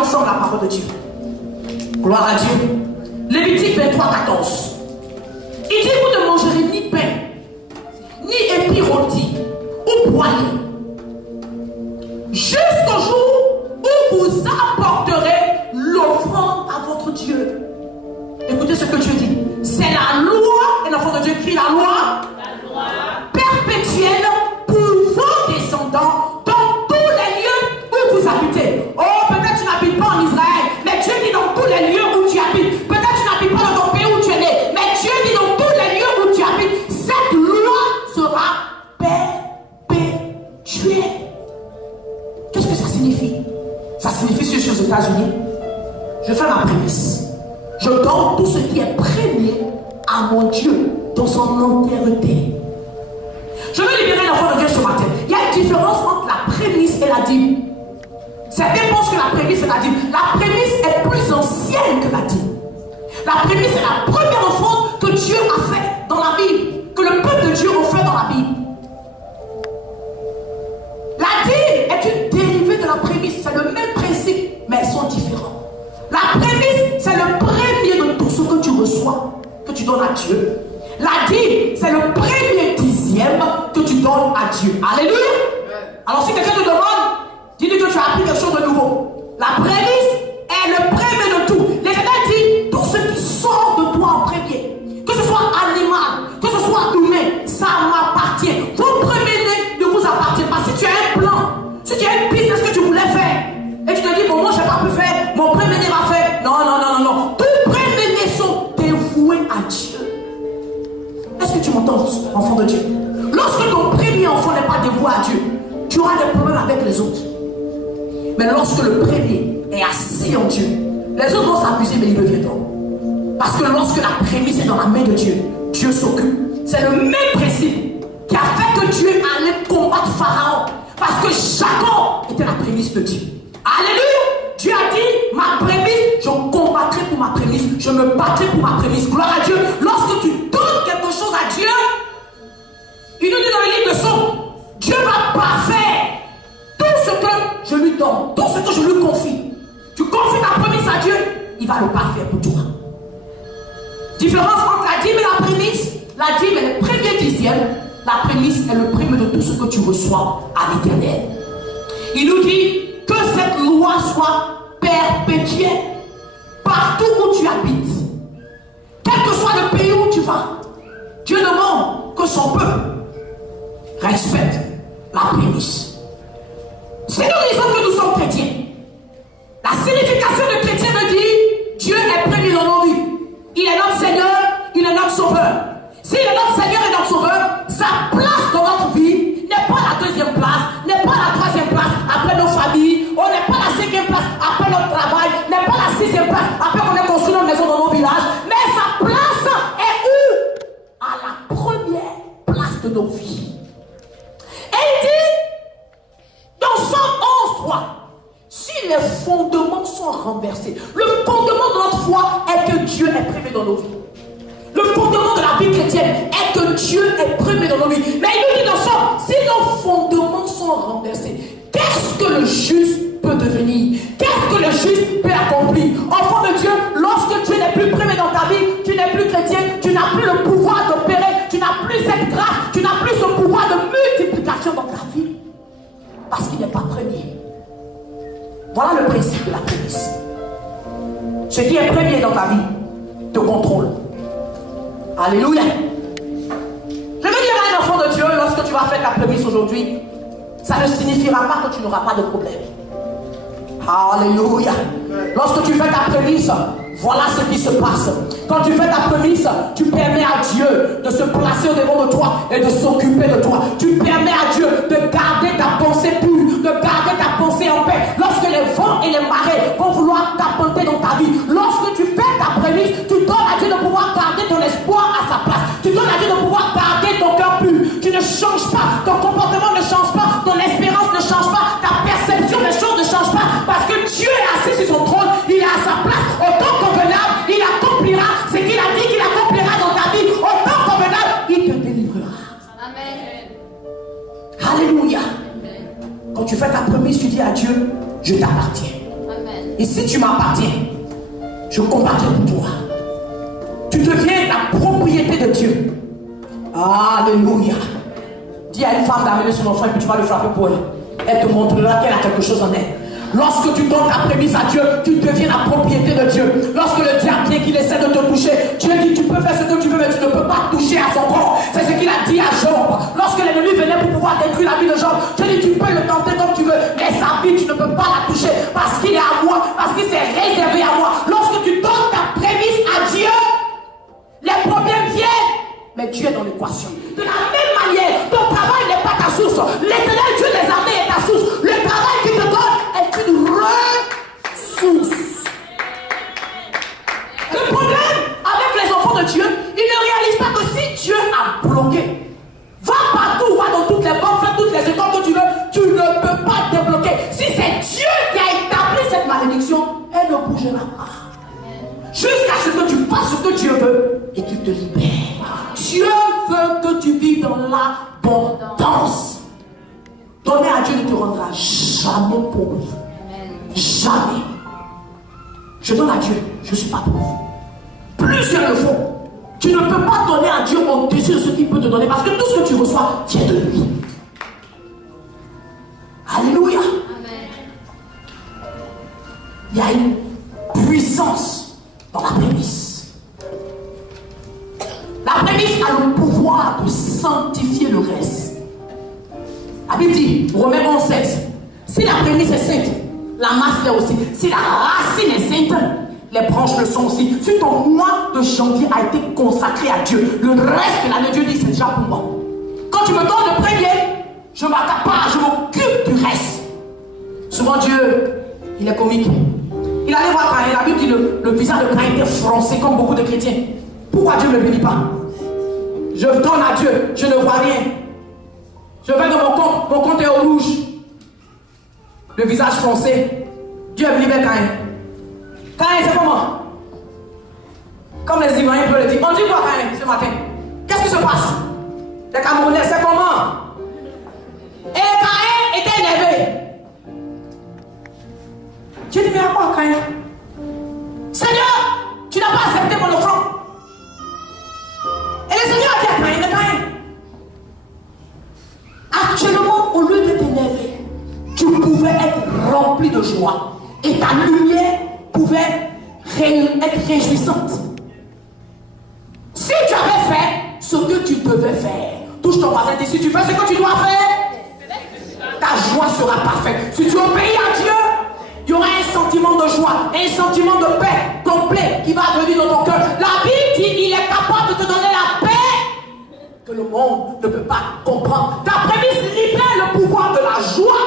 ensemble la parole de Dieu. Gloire à Dieu. Lévitique 23:14. Il dit, vous ne mangerez ni pain, ni épis rôtis, ou poêlés, jusqu'au jour où vous apporterez l'offrande à votre Dieu. Écoutez ce que Dieu dit. C'est la loi, et l'enfant de Dieu crie la loi perpétuelle pour vos descendants dans tous les lieux où vous habitez. Oh, peut-être tu n'habites pas en Israël, mais Dieu dit dans tous les lieux où tu habites. Peut-être tu n'habites pas dans ton pays où tu es né, mais Dieu dit dans tous les lieux où tu habites, cette loi sera perpétuée. Qu'est-ce que ça signifie? Ça signifie si je suis aux États-Unis, je fais ma prémisse. Je donne tout ce qui est premier à mon Dieu dans son entièreté. Je veux libérer l'enfant de Dieu ce matin. Il y a une différence entre la prémisse et la dîme. Certains pensent que la prémisse est la dîme. La prémisse est plus ancienne que la dîme. La prémisse est la première offrande que Dieu a faite dans la Bible, que le peuple de Dieu a fait dans la Bible. La dîme est une dérivée de la prémisse. C'est le même principe, mais elles sont différentes. La prémisse, c'est le premier de tout ce que tu reçois, que tu donnes à Dieu. La dîme, c'est le premier dixième que tu donnes à Dieu. Alléluia. Alors si quelqu'un te demande, dis-lui que tu as appris quelque chose de nouveau. La prémisse est le premier de tout. L'Éternel dit, tout ce qui sort de toi en premier, que ce soit animal, que ce soit humain, ça m'appartient. Vos premiers-nés ne vous appartiennent pas. Si tu as un plan, si tu as une business que tu voulais faire, et tu te dis, bon, moi je n'ai pas pu faire, mon premier-né va faire. Non. Tous premiers-nés sont dévoués à Dieu. Est-ce que tu m'entends, enfant de Dieu? Lorsque ton premier enfant n'est pas dévoué à Dieu, tu auras des problèmes avec les autres. Mais lorsque le premier est assis en Dieu, les autres vont s'abuser, mais ils reviendront. Parce que lorsque la prémisse est dans la main de Dieu, Dieu s'occupe. C'est le même principe qui a fait que Dieu allait combattre Pharaon. Parce que Jacob était la prémisse de Dieu. Alléluia. Dieu a dit, ma prémisse, je combattrai pour ma prémisse, je me battrai pour ma prémisse. Gloire à Dieu. Lorsque tu donnes quelque chose à Dieu, il nous dit dans le livre de Psaumes, Dieu va parfaire tout ce que je lui donne, tout ce que je lui confie. Tu confies ta prémisse à Dieu, il va le parfaire pour toi. Différence entre la dîme et la prémisse. La dîme est le premier dixième, la prémisse est le premier de tout ce que tu reçois à l'Éternel. Il nous dit que cette loi soit perpétuelle partout où tu habites. Quel que soit le pays où tu vas, Dieu demande que son peuple respecte la prémisse. Si nous disons que nous sommes chrétiens, la signification de chrétien veut dire Dieu est premier dans nos vies. Il est notre Seigneur, il est notre Sauveur. S'il est notre Seigneur et notre Sauveur, sa place dans notre vie n'est pas la deuxième place, n'est pas la troisième place après nos familles, on n'est pas la cinquième place après notre travail, n'est pas la sixième place après qu'on ait construit nos maisons dans nos villages, mais sa place est où? À la première place de nos vies. Et il dit, dans Psaume 11:3, si les fondements sont renversés, le fondement de notre foi est que Dieu est premier dans nos vies. Le fondement de la vie chrétienne est que Dieu est premier dans nos vies. Mais il nous dit dans Psaume, si nos fondements sont renversés, qu'est-ce que le juste peut devenir? Qu'est-ce que le juste peut accomplir? Enfant de Dieu, lorsque Dieu n'est plus premier dans ta vie, tu n'es plus chrétien, tu n'as plus le pouvoir d'opérer, tu n'as plus cette grâce, tu n'as plus ce pouvoir de multiplication dans ta vie. Parce qu'il n'est pas premier. Voilà le principe de la prémisse. Ce qui est premier dans ta vie te contrôle. Alléluia. Je veux dire à un enfant de Dieu, lorsque tu vas faire ta prémisse aujourd'hui, ça ne signifiera pas que tu n'auras pas de problème. Alléluia. Lorsque tu fais ta prémisse, voilà ce qui se passe. Quand tu fais ta prémisse, tu permets à Dieu de se placer au-devant de toi et de s'occuper de toi. Tu permets à Dieu de garder ta pensée pure, de garder ta pensée en paix. Lorsque les vents et les marées vont vouloir t'apporter dans ta vie, lorsque tu fais ta prémisse, tu donnes à Dieu de pouvoir garder ton espoir à sa place. Tu donnes à Dieu de pouvoir garder ton cœur pur. Tu ne changes pas, ton comportement ne change pas, ton espérance ne change pas, ta perception des choses ne change pas, parce que Dieu est assis sur son trône, il est à sa place. Au temps convenable, il accomplira ce qu'il a dit qu'il accomplira dans ta vie. Au temps convenable, il te délivrera. Amen. Alléluia. Amen. Quand tu fais ta prémisse, tu dis à Dieu, je t'appartiens. Amen. Et si tu m'appartiens, je combattrai pour toi. Tu deviens la propriété de Dieu. Alléluia. Dis à une femme d'amener son enfant et puis tu vas le frapper pour elle. Elle te montrera qu'elle a quelque chose en elle. Lorsque tu donnes ta prémisse à Dieu, tu deviens la propriété de Dieu. Lorsque le diable vient qu'il essaie de te toucher, Dieu dit tu peux faire ce que tu veux mais tu ne peux pas toucher à son corps. C'est ce qu'il a dit à Job. Lorsque l'ennemi venait pour pouvoir détruire la vie de Job, Dieu dit tu peux le tenter comme tu veux, mais sa vie tu ne peux pas la toucher parce qu'il est à moi, parce qu'il s'est réservé à moi. Lorsque tu donnes ta prémisse à Dieu, les problèmes viennent, mais Dieu est dans l'équation. De la même manière, ton travail n'est pas ta source. L'Éternel Dieu des armées est ta source. Le travail qu'il te donne est une ressource. Le problème avec les enfants de Dieu, ils ne réalisent pas que si Dieu a bloqué, va partout, va dans toutes les banques, fais toutes les écoles que tu veux, tu ne peux pas débloquer. Si c'est Dieu qui a établi cette malédiction, elle ne bougera pas. Jusqu'à ce que tu fasses ce que Dieu veut et qu'il te libère. Dieu veut que tu vives dans l'abondance. Donner à Dieu ne te rendra jamais pauvre. Jamais. Je donne à Dieu, je ne suis pas pauvre. Plusieurs le font. Tu ne peux pas donner à Dieu au-dessus de ce qu'il peut te donner parce que tout ce que tu reçois vient de lui. Alléluia. Amen. Il y a une puissance dans la prémisse. La prémisse a le pouvoir de sanctifier le reste. La Bible dit, Romains 11:16, si la prémisse est sainte, la masse l'est aussi. Si la racine est sainte, les branches le sont aussi. Si ton mois de janvier a été consacré à Dieu, le reste de l'année, Dieu dit, c'est déjà pour moi. Quand tu me donnes le premier, je m'accapare, je m'occupe du reste. Souvent Dieu, il est comique. Il allait voir Caïn, la Bible dit le visage de Caïn était froncé comme beaucoup de chrétiens. Pourquoi Dieu ne le bénit pas? Je donne à Dieu, je ne vois rien. Je vais dans mon compte est au rouge. Le visage foncé. Dieu est venu vers Caïn. Caïn, c'est comment? Comme les Ivoiriens peuvent le dire. On dit quoi Caïn ce matin? Qu'est-ce qui se passe? Les Camerounais, c'est comment? Et Caïn était énervé. Dieu dit, mais à quoi Caïn? Seigneur, tu n'as pas accepté mon offrande. Et le Seigneur a dit à Caïn, mais Caïn, actuellement, au lieu de t'énerver, tu pouvais être rempli de joie. Et ta lumière pouvait être réjouissante. Si tu avais fait ce que tu devais faire, touche ton voisin, dis, si tu fais ce que tu dois faire, ta joie sera parfaite. Si tu obéis à Dieu, il y aura un sentiment de joie, un sentiment de paix complet qui va venir dans ton cœur. La Bible dit qu'il est capable de te donner la paix que le monde ne peut pas comprendre. Ta prémisse libère le pouvoir de la joie